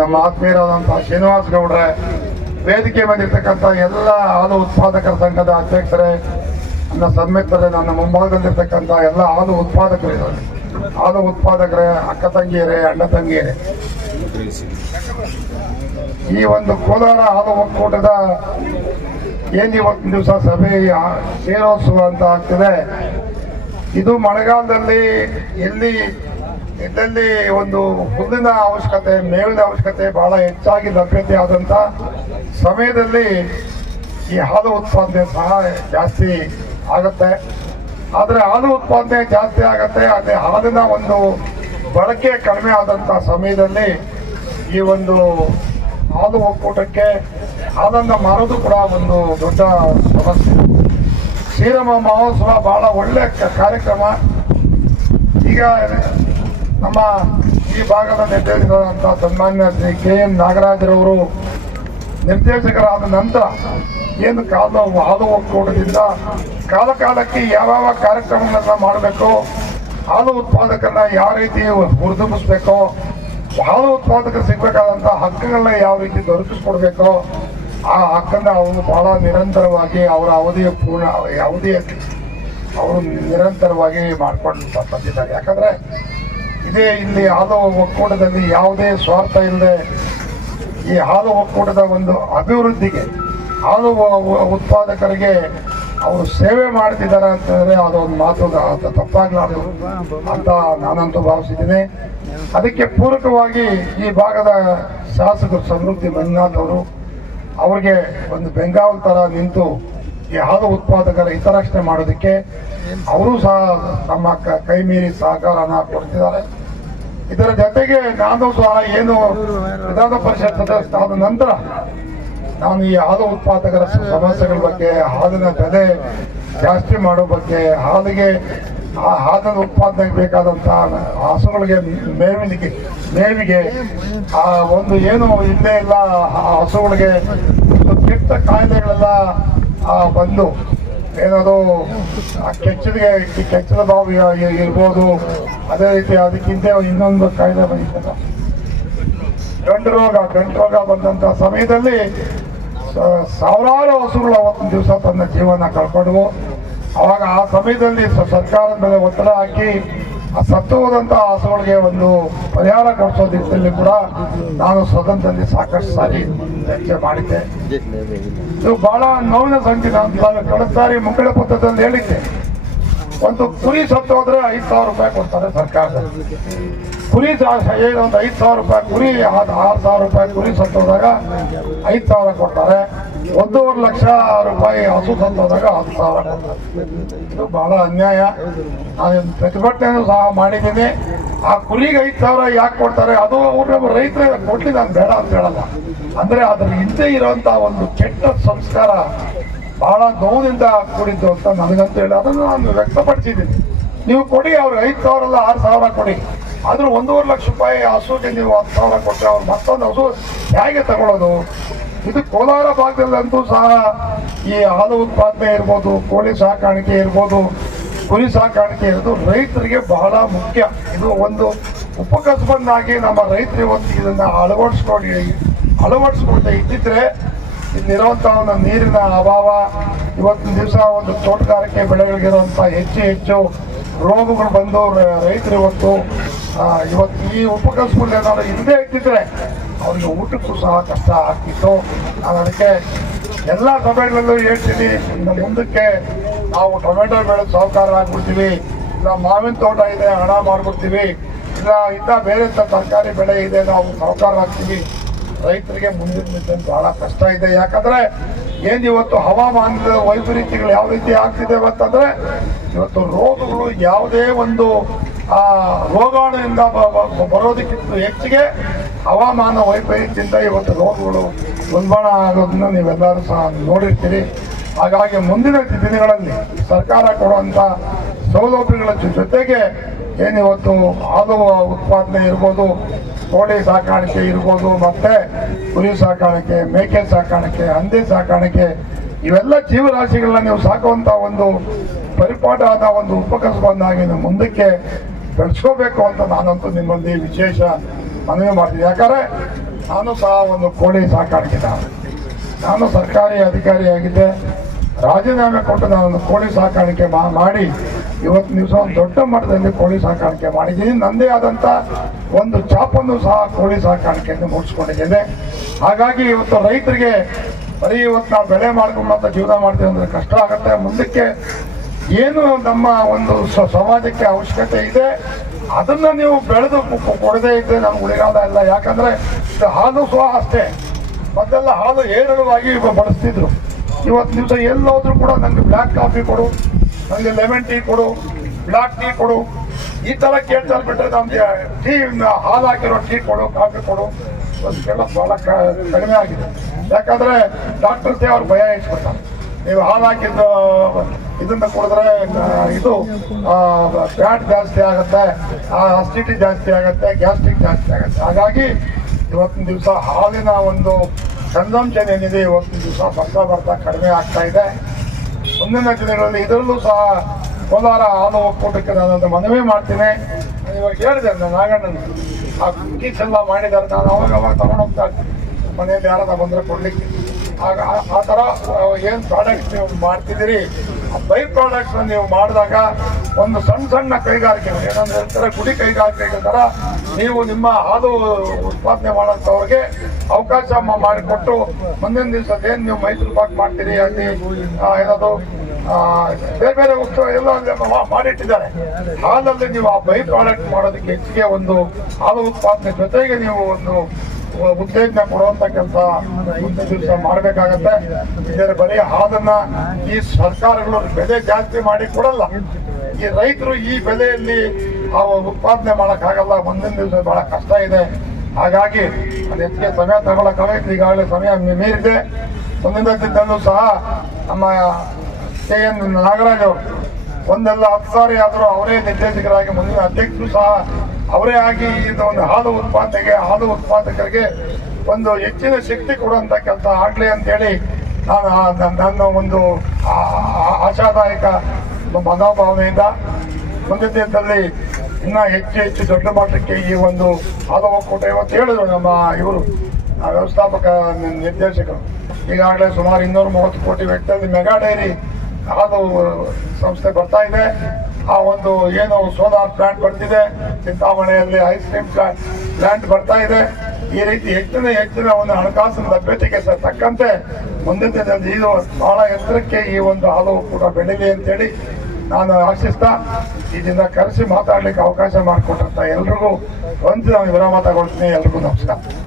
ನಮ್ಮ ಆತ್ಮೀಯರಾದಂತಹ ಶ್ರೀನಿವಾಸ್ ಗೌಡ್ರೆ, ವೇದಿಕೆ ಬಂದಿರ್ತಕ್ಕಂಥ ಎಲ್ಲ ಹಾಲು ಉತ್ಪಾದಕರ ಸಂಘದ ಅಧ್ಯಕ್ಷರೇ, ನನ್ನ ಸನ್ಮಿತ್ರರೇ, ನನ್ನ ಮುಂಭಾಗದಲ್ಲಿರ್ತಕ್ಕಂಥ ಎಲ್ಲ ಹಾಲು ಉತ್ಪಾದಕರೇ, ಅಕ್ಕ ತಂಗಿಯರೇ, ಅಣ್ಣ ತಂಗಿಯರೇ, ಈ ಒಂದು ಕೋಲಾರ ಹಾಲು ಒಕ್ಕೂಟದ ಏನು ಇವತ್ತಿನ ದಿವಸ ಸಭೆ ಸೇರೋತ್ಸವ ಅಂತ ಆಗ್ತದೆ. ಇದು ಮಳೆಗಾಲದಲ್ಲಿ ಎಲ್ಲೆಲ್ಲಿ ಒಂದು ಹುಲ್ಲಿನ ಅವಶ್ಯಕತೆ, ಮೇವಿನ ಅವಶ್ಯಕತೆ ಬಹಳ ಹೆಚ್ಚಾಗಿ ಲಭ್ಯತೆ ಆದಂಥ ಸಮಯದಲ್ಲಿ ಈ ಹಾಲು ಉತ್ಪಾದನೆ ಸಹ ಜಾಸ್ತಿ ಆಗುತ್ತೆ. ಆದರೆ ಹಾಲು ಉತ್ಪಾದನೆ ಜಾಸ್ತಿ ಆಗುತ್ತೆ, ಅದೇ ಹಾಲಿನ ಒಂದು ಬಳಕೆ ಕಡಿಮೆ ಆದಂಥ ಸಮಯದಲ್ಲಿ ಈ ಒಂದು ಹಾಲು ಒಕ್ಕೂಟಕ್ಕೆ ಹಾಲನ್ನು ಮಾರೋದು ಕೂಡ ಒಂದು ದೊಡ್ಡ ಸಮಸ್ಯೆ. ಶ್ರೀರಾಮ ಮಹೋತ್ಸವ ಬಹಳ ಒಳ್ಳೆ ಕಾರ್ಯಕ್ರಮ. ಈಗ ನಮ್ಮ ಈ ಭಾಗದ ನಿರ್ದೇಶಕರಾದಂಥ ಸನ್ಮಾನ್ಯ ಶ್ರೀ KM ನಾಗರಾಜರವರು ನಿರ್ದೇಶಕರಾದ ನಂತರ ಏನು ಹಾಲು ಒಕ್ಕೂಟದಿಂದ ಕಾಲಕ್ಕೆ ಯಾವ ಕಾರ್ಯಕ್ರಮಗಳನ್ನ ಮಾಡಬೇಕು, ಹಾಲು ಉತ್ಪಾದಕರನ್ನ ಯಾವ ರೀತಿ ಹುರಿದುಂಬಿಸ್ಬೇಕು, ಹಾಲು ಉತ್ಪಾದಕರು ಸಿಗಬೇಕಾದಂಥ ಹಕ್ಕುಗಳನ್ನ ಯಾವ ರೀತಿ ದೊರಕಿಸ್ಕೊಡ್ಬೇಕು, ಆ ಹಕ್ಕನ್ನು ಅವರು ಬಹಳ ನಿರಂತರವಾಗಿ ಅವರ ಅವಧಿಯಲ್ಲಿ ಅವರು ನಿರಂತರವಾಗಿ ಮಾಡ್ಕೊಂಡು ಬಂದಿದ್ದಾರೆ. ಯಾಕಂದರೆ ಇದೇ ಇಲ್ಲಿ ಹಾಲು ಒಕ್ಕೂಟದಲ್ಲಿ ಯಾವುದೇ ಸ್ವಾರ್ಥ ಇಲ್ಲದೆ ಈ ಹಾಲು ಒಕ್ಕೂಟದ ಒಂದು ಅಭಿವೃದ್ಧಿಗೆ, ಹಾಲು ಉತ್ಪಾದಕರಿಗೆ ಅವರು ಸೇವೆ ಮಾಡ್ತಿದ್ದಾರೆ ಅಂತಂದರೆ ಅದೊಂದು ಮಾತು ತಪ್ಪಾಗಲಾರದು ಅಂತ ನಾನಂತೂ ಭಾವಿಸಿದ್ದೀನಿ. ಅದಕ್ಕೆ ಪೂರಕವಾಗಿ ಈ ಭಾಗದ ಶಾಸಕರು ಸಮೃದ್ಧಿ ಮಂಜುನಾಥ್ ಅವ್ರಿಗೆ ಒಂದು ಬೆಂಗಾವಲ್ ಥರ ನಿಂತು ಈ ಹಾಲು ಉತ್ಪಾದಕರ ಹಿತರಕ್ಷಣೆ ಮಾಡೋದಕ್ಕೆ ಅವರು ಸಹ ತಮ್ಮ ಕೈ ಮೀರಿ ಸಹಕಾರನ ಕೊಡ್ತಿದ್ದಾರೆ. ಇದರ ಜೊತೆಗೆ ನಾನು ಸಹ ಏನು ವಿಧಾನ ಪರಿಷತ್ ಸದಸ್ಯ ಆದ ನಂತರ ನಾನು ಈ ಹಾಲು ಉತ್ಪಾದಕರ ಸಮಸ್ಯೆಗಳ ಬಗ್ಗೆ, ಹಾಲಿನ ಬೆಲೆ ಜಾಸ್ತಿ ಮಾಡೋ ಬಗ್ಗೆ, ಹಾಲಿನ ಉತ್ಪಾದನೆಗೆ ಬೇಕಾದಂತಹ ಹಸುಗಳಿಗೆ ಮೇವಿಗೆ ಆ ಒಂದು ಏನು ಇಲ್ಲೇ ಇಲ್ಲ, ಹಸುಗಳಿಗೆ ಕೆಟ್ಟ ಕಾಯಿಲೆಗಳೆಲ್ಲ ಬಂದು ಏನದು ಕೆಚ್ಚದ ಬಾವು ಇರ್ಬೋದು, ಅದೇ ರೀತಿ ಅದಕ್ಕಿಂತ ಇನ್ನೊಂದು ಕಾಯಿಲೆ ಬಂದಿತ್ತಲ್ಲ, ಗಂಟು ರೋಗ ಬಂದಂಥ ಸಮಯದಲ್ಲಿ ಸಾವಿರಾರು ಹಸುಗಳು ಅವತ್ತಿನ ದಿವಸ ತನ್ನ ಜೀವನ ಕಳ್ಕೊಂಡ್ವು. ಅವಾಗ ಆ ಸಮಯದಲ್ಲಿ ಸರ್ಕಾರದ ಮೇಲೆ ಒತ್ತಡ ಹಾಕಿ ಆ ಸತ್ತು ಹೋದಂತಹ ಹಸುಗಳಿಗೆ ಒಂದು ಪರಿಹಾರ ಕೊಡಿಸೋ ದಿವಸದಲ್ಲಿ ಕೂಡ ನಾನು ಸದನದಲ್ಲಿ ಸಾಕಷ್ಟು ಸಾರಿ ಚರ್ಚೆ ಮಾಡಿದ್ದೆ. ಇದು ಬಹಳ ನೋವಿನ ಸಂಖ್ಯೆ. ನಾನು ಕಳೆದ ಸಾರಿ ಮುಂಗಡ ಪತ್ರದಲ್ಲಿ ಹೇಳಿದ್ದೆ, ಒಂದು ಕುರಿ ಸತ್ತು ಹೋದ್ರೆ 5,000 ರೂಪಾಯಿ ಕೊಡ್ತಾರೆ ಸರ್ಕಾರದಲ್ಲಿ. ಕುರಿ ಒಂದು 5,000 ರೂಪಾಯಿ ಕುರಿ, 6,000 ರೂಪಾಯಿ ಕುರಿ ಸತ್ತೋದಾಗ 5,000 ಕೊಡ್ತಾರೆ. 1.5 ಲಕ್ಷ ರೂಪಾಯಿ ಹಸು ಸತ್ತೋದಾಗ 10,000 ಕೊಡ್ತಾರೆ. ಇದು ಬಹಳ ಅನ್ಯಾಯ. ನಾನು ಪ್ರತಿಭಟನೆಯನ್ನು ಸಹ ಮಾಡಿದ್ದೀನಿ. ಆ ಕುರಿಗೆ 5,000 ಯಾಕೆ ಕೊಡ್ತಾರೆ, ಅದು ಅವ್ರ ರೈತರಿಗೆ ಕೊಡ್ಲಿ, ನಾನು ಬೇಡ ಅಂತ ಹೇಳಲ್ಲ. ಅಂದ್ರೆ ಅದ್ರ ಹಿಂದೆ ಇರುವಂತ ಒಂದು ಕೆಟ್ಟ ಸಂಸ್ಕಾರ ಬಹಳ ನೋವಿನಿಂದ ಕೂಡಿದ್ದು ಅಂತ ನನಗಂತ ಹೇಳಿ ಅದನ್ನು ನಾನು ವ್ಯಕ್ತಪಡಿಸಿದ್ದೀನಿ. ನೀವು ಕೊಡಿ, ಅವ್ರಿಗೆ 5,000 ಅಲ್ಲ 6,000 ಕೊಡಿ. ಆದ್ರೂ 1.5 ಲಕ್ಷ ರೂಪಾಯಿ ಹಸುಗೆ ನೀವು 10,000 ಕೊಟ್ಟರೆ ಅವ್ರು ಮತ್ತೊಂದು ಹಸು ಹೇಗೆ ತಗೊಳ್ಳೋದು? ಇದು ಕೋಲಾರ ಭಾಗದಲ್ಲಂತೂ ಸಹ ಈ ಹಾಲು ಉತ್ಪಾದನೆ ಇರ್ಬೋದು, ಕೋಳಿ ಸಾಕಾಣಿಕೆ ಇರ್ಬೋದು, ಕುರಿ ಸಾಕಾಣಿಕೆ ಇರೋದು ರೈತರಿಗೆ ಬಹಳ ಮುಖ್ಯ. ಇದು ಒಂದು ಉಪಕಸಬನ್ನಾಗಿ ನಮ್ಮ ರೈತರು ಇವತ್ತು ಇದನ್ನ ಅಳವಡಿಸ್ಕೊಳ್ತಾ ಇದ್ದಿದ್ರೆ ಇಲ್ಲಿರುವಂಥ ಒಂದು ನೀರಿನ ಅಭಾವ, ಇವತ್ತಿನ ದಿವಸ ಒಂದು ತೋಟಗಾರಿಕೆ ಬೆಳೆಗಳಿಗಿರುವಂಥ ಹೆಚ್ಚು ರೋಗಗಳು ಬಂದು ರೈತರು ಇವತ್ತು ಈ ಉಪಕಸಬಲ್ಲಿ ಏನಾದ್ರು ಇಲ್ಲದೆ ಇದ್ದಿದ್ರೆ ಅವ್ರಿಗೆ ಊಟಕ್ಕೂ ಸಹ ಕಷ್ಟ ಆಗ್ತಿತ್ತು. ನಾನು ಅದಕ್ಕೆ ಎಲ್ಲ ಸಭೆಗಳಲ್ಲೂ ಹೇಳ್ತೀನಿ, ಇನ್ನು ಮುಂದಕ್ಕೆ ನಾವು ಟೊಮೆಟೊ ಬೆಳೆದು ಸಾಹುಕಾರ ಆಗ್ಬಿಡ್ತೀವಿ, ಇಲ್ಲ ಮಾವಿನ ತೋಟ ಇದೆ ಹಣ ಮಾಡ್ಬಿಡ್ತೀವಿ, ಇಲ್ಲ ಇಂಥ ಬೇರೆ ತರಕಾರಿ ಬೆಳೆ ಇದೆ ನಾವು ಸಾಹುಕಾರ ಆಗ್ತೀವಿ. ರೈತರಿಗೆ ಮುಂದಿನ ದಿನ ಬಹಳ ಕಷ್ಟ ಇದೆ. ಯಾಕಂದ್ರೆ ಏನ್ ಇವತ್ತು ಹವಾಮಾನದ ವೈಪರೀತ್ಯಗಳು ಯಾವ ರೀತಿ ಆಗ್ತಿದೆ ಅಂತಂದ್ರೆ ಇವತ್ತು ರೋಗಗಳು ಯಾವುದೇ ಒಂದು ರೋಗಾಣುವಿಂದ ಬರೋದಕ್ಕಿಂತ ಹೆಚ್ಚಿಗೆ ಹವಾಮಾನ ವೈಪರೀತ್ಯದಿಂದ ಇವತ್ತು ರೋಗಗಳು ಉಲ್ಬಣ ಆಗೋದನ್ನ ನೀವೆಲ್ಲರೂ ಸಹ ನೋಡಿರ್ತೀರಿ. ಹಾಗಾಗಿ ಮುಂದಿನ ದಿನಗಳಲ್ಲಿ ಸರ್ಕಾರ ಕೊಡುವಂಥ ಸೌಲಭ್ಯಗಳ ಜೊತೆಗೆ ಏನಿವತ್ತು ಹಾಲು ಉತ್ಪಾದನೆ ಇರ್ಬೋದು, ಕೋಳಿ ಸಾಕಾಣಿಕೆ ಇರ್ಬೋದು, ಮತ್ತೆ ಕುರಿ ಸಾಕಾಣಿಕೆ, ಮೇಕೆ ಸಾಕಾಣಿಕೆ, ಹಂದಿ ಸಾಕಾಣಿಕೆ, ಇವೆಲ್ಲ ಜೀವರಾಶಿಗಳನ್ನ ನೀವು ಸಾಕುವಂಥ ಒಂದು ಪರಿಪಾಠವಾದ ಒಂದು ಉಪಕಸಬನ್ನಾಗಿ ಮುಂದಕ್ಕೆ ಬೆಳೆಸ್ಕೋಬೇಕು ಅಂತ ನಾನಂತೂ ನಿಮ್ಮಲ್ಲಿ ವಿಶೇಷ ಮನವಿ ಮಾಡ್ತೀನಿ. ಯಾಕಂದರೆ ನಾನು ಸಹ ಒಂದು ಕೋಳಿ ಸಾಕಾಣಿಕೆದಾರ, ನಾನು ಸರ್ಕಾರಿ ಅಧಿಕಾರಿಯಾಗಿದ್ದೆ. ರಾಜೀನಾಮೆ ಕೊಟ್ಟು ನಾನು ಕೋಳಿ ಸಾಕಾಣಿಕೆ ಮಾಡಿ ಇವತ್ತು ದಿವಸ ಒಂದು ದೊಡ್ಡ ಮಟ್ಟದಲ್ಲಿ ಕೋಳಿ ಸಾಕಾಣಿಕೆ ಮಾಡಿದ್ದೀನಿ. ನನ್ನದೇ ಆದಂಥ ಒಂದು ಚಾಪನ್ನು ಸಹ ಕೋಳಿ ಸಾಕಾಣಿಕೆಯನ್ನು ಮುಗಿಸ್ಕೊಂಡಿದ್ದೇನೆ. ಹಾಗಾಗಿ ಇವತ್ತು ರೈತರಿಗೆ ಬರೀ ಇವತ್ತು ನಾವು ಬೆಳೆ ಮಾಡ್ಕೊಂಬಂತ ಜೀವನ ಮಾಡ್ತೀವಿ ಅಂದರೆ ಕಷ್ಟ ಆಗುತ್ತೆ. ಮುಂದಕ್ಕೆ ಏನು ನಮ್ಮ ಒಂದು ಸಮಾಜಕ್ಕೆ ಅವಶ್ಯಕತೆ ಇದೆ ಅದನ್ನು ನೀವು ಬೆಳೆದು ಕೊಡದೇ ಇದ್ದರೆ ನಮ್ಗೆ ಉಳಿಗಾಲ ಇಲ್ಲ. ಯಾಕಂದರೆ ಇದು ಹಾಲು ಸಹ ಅಷ್ಟೇ. ಮೊದಲೆಲ್ಲ ಹಾಲು ಹೇರಳವಾಗಿ ಬಳಸ್ತಿದ್ರು. ಇವತ್ತು ದಿವಸ ಎಲ್ಲೋದ್ರೂ ಕೂಡ ನನಗೆ ಬ್ಲ್ಯಾಕ್ ಕಾಫಿ ಕೊಡು, ನನಗೆ ಲೆಮನ್ ಟೀ ಕೊಡು, ಬ್ಲ್ಯಾಕ್ ಟೀ ಕೊಡು, ಈ ಥರ ಕೇಳ್ತಾರೆ ಬಿಟ್ಟರೆ ನಮಗೆ ಟೀ ಹಾಲು ಹಾಕಿರೋ ಟೀ ಕೊಡು, ಕಾಫಿ ಕೊಡು ಕೇಳೋದು ಭಾಳ ಕಡಿಮೆ ಆಗಿದೆ. ಯಾಕಂದರೆ ಡಾಕ್ಟರ್ಸೇ ಅವ್ರು ಭಯ ಇಟ್ಬಿಡ್ತಾರೆ. ನೀವು ಹಾಲು ಹಾಕಿದ್ದು ಇದನ್ನು ಕುಡಿದ್ರೆ ಇದು ಫ್ಯಾಟ್ ಜಾಸ್ತಿ ಆಗುತ್ತೆ, ಅಸಿಡಿಟಿ ಜಾಸ್ತಿ ಆಗುತ್ತೆ, ಗ್ಯಾಸ್ಟ್ರಿಕ್ ಜಾಸ್ತಿ ಆಗುತ್ತೆ. ಹಾಗಾಗಿ ಇವತ್ತಿನ ದಿವಸ ಹಾಲಿನ ಒಂದು ಕನ್ಸಂಪ್ಷನ್ ಏನಿದೆ ಇವತ್ತಿನ ದಿವಸ ಬರ್ತಾ ಕಡಿಮೆ ಆಗ್ತಾ ಇದೆ. ಮುಂದಿನ ದಿನಗಳಲ್ಲಿ ಇದರಲ್ಲೂ ಸಹ ಕೋಲಾರ ಹಾಲು ಒಕ್ಕೂಟಕ್ಕೆ ನಾನು ಮನವಿ ಮಾಡ್ತೀನಿ. ನಾನು ಇವಾಗ ಹೇಳಿದೆ ನಾಗಣ್ಣನ ಆ ಕುಕೀಸ್ ಎಲ್ಲ ಮಾಡಿದ್ದಾರೆ, ನಾನು ಅವಾಗ ತಗೊಂಡು ಹೋಗ್ತಾ ಇರ್ತೀನಿ ಮನೆಯಲ್ಲಿ ಯಾರಾದ ಬಂದರೆ ಕೊಡಲಿಕ್ಕೆ. ಆಗ ಆ ಥರ ಏನು ಪ್ರಾಡಕ್ಟ್ಸ್ ನೀವು ಮಾಡ್ತಿದ್ದೀರಿ ಆ ಬೈ ಪ್ರಾಡಕ್ಟ್ಸ್ನ ನೀವು ಮಾಡಿದಾಗ ಒಂದು ಸಣ್ಣ ಕೈಗಾರಿಕೆಗಳು ಏನಂದ್ರೆ ಹೇಳ್ತಾರೆ ಗುಡಿ ಕೈಗಾರಿಕೆಗಳ ಥರ ನೀವು ನಿಮ್ಮ ಹಾಲು ಉತ್ಪಾದನೆ ಮಾಡೋಂಥವ್ರಿಗೆ ಅವಕಾಶ ಮಾಡಿಕೊಟ್ಟು ಮುಂದಿನ ದಿವಸ ಏನು ನೀವು ಮೈಸೂರು ಪಾಕ್ ಮಾಡ್ತೀರಿ ಅಲ್ಲಿ ಏನದು ಬೇರೆ ವಸ್ತು ಎಲ್ಲ ಮಾಡಿಟ್ಟಿದ್ದಾರೆ. ಹಾಲಲ್ಲಿ ನೀವು ಆ ಬೈ ಪ್ರಾಡಕ್ಟ್ ಮಾಡೋದಕ್ಕೆ ಹೆಚ್ಚಿಗೆ ಒಂದು ಹಾಲು ಉತ್ಪಾದನೆ ಜೊತೆಗೆ ನೀವು ಒಂದು ಉತ್ತೇಜನ ಕೊಡುವಂತ ಕೆಲಸ ಮುಂದಿನ ದಿವಸ ಮಾಡಬೇಕಾಗತ್ತೆ. ಇದರ ಬರೀ ಹಾಲನ್ನ ಈ ಸರ್ಕಾರಗಳು ಬೆಲೆ ಜಾಸ್ತಿ ಮಾಡಿ ಕೊಡಲ್ಲ. ಈ ರೈತರು ಈ ಬೆಲೆಯಲ್ಲಿ ಉತ್ಪಾದನೆ ಮಾಡೋಕ್ಕಾಗಲ್ಲ. ಮುಂದಿನ ದಿವಸ ಬಹಳ ಕಷ್ಟ ಇದೆ. ಹಾಗಾಗಿ ಅದು ಹೆಚ್ಚಿಗೆ ಸಮಯ ತಗೊಳ್ಳೋಕ್ಕಾಗತ್ತೆ. ಈಗಾಗಲೇ ಸಮಯ ಮೀರಿದೆ. ಮುಂದಿನ ದಿನದಲ್ಲೂ ಸಹ ನಮ್ಮ KN ನಾಗರಾಜ್ ಅವರು ಒಂದೆಲ್ಲ 10 ಸಾರಿ ಆದರೂ ಅವರೇ ನಿರ್ದೇಶಕರಾಗಿ ಮುಂದಿನ ಅಧ್ಯಕ್ಷರು ಸಹ ಅವರೇ ಆಗಿ ಇದು ಒಂದು ಹಾಲು ಉತ್ಪಾದಕರಿಗೆ ಒಂದು ಹೆಚ್ಚಿನ ಶಕ್ತಿ ಕೊಡುವಂಥ ಕೆಲಸ ಆಗಲಿ ಅಂತೇಳಿ ನನ್ನ ಒಂದು ಆಶಾದಾಯಕ ಮನೋಭಾವನೆಯಿಂದ ಮುಂದಿನ ದಿನದಲ್ಲಿ ಇನ್ನೂ ಹೆಚ್ಚು ದೊಡ್ಡ ಮಟ್ಟಕ್ಕೆ ಈ ಒಂದು ಹಾಲು ಒಕ್ಕೂಟ ಇವತ್ತು ಹೇಳಿದ್ರು ನಮ್ಮ ಇವರು ವ್ಯವಸ್ಥಾಪಕ ನಿರ್ದೇಶಕರು. ಈಗಾಗಲೇ ಸುಮಾರು 230 ಕೋಟಿ ವೆಚ್ಚದಲ್ಲಿ ಮೆಗಾ ಡೈರಿ ಹಾಲು ಸಂಸ್ಥೆ ಬರ್ತಾ ಇದೆ. ಆ ಒಂದು ಏನು ಸೋಲಾರ್ ಪ್ಲಾಂಟ್ ಬರ್ತಿದೆ, ಚಿಂತಾಮಣಿಯಲ್ಲಿ ಐಸ್ ಕ್ರೀಮ್ ಪ್ಲಾಂಟ್ ಬರ್ತಾ ಇದೆ. ಈ ರೀತಿ ಹೆಚ್ಚಿನ ಒಂದು ಹಣಕಾಸಿನ ಲಭ್ಯತೆಗೆ ತಕ್ಕಂತೆ ಮುಂದಿನ ದಿನದಲ್ಲಿ ಇದು ಬಹಳ ಎತ್ತರಕ್ಕೆ ಈ ಒಂದು ಹಾಲು ಕೂಡ ಬೆಳೀಲಿ ಅಂತೇಳಿ ನಾನು ಆಶಿಸ್ತಾ ಇದರಿಂದ ಕರೆಸಿ ಮಾತಾಡ್ಲಿಕ್ಕೆ ಅವಕಾಶ ಮಾಡಿಕೊಟ್ಟಂತ ಎಲ್ರಿಗೂ ಒಂದು ವಿರಾಮ ತಗೊಳ್ತೀನಿ. ಎಲ್ರಿಗೂ ನಮಸ್ಕಾರ.